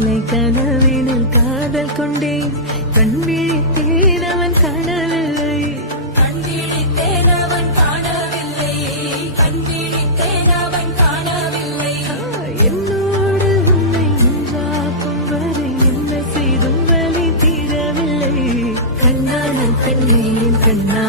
காலை கனவினில் காதல் கொண்டேன் கண் விழித்தேன் அவன் காணவில்லை என்னோடு உன்னை உண்டாக்கும் வரை என்ன செய்தும் வலி தீரவில்லை கண்ணான பெண்ணே கண்ணா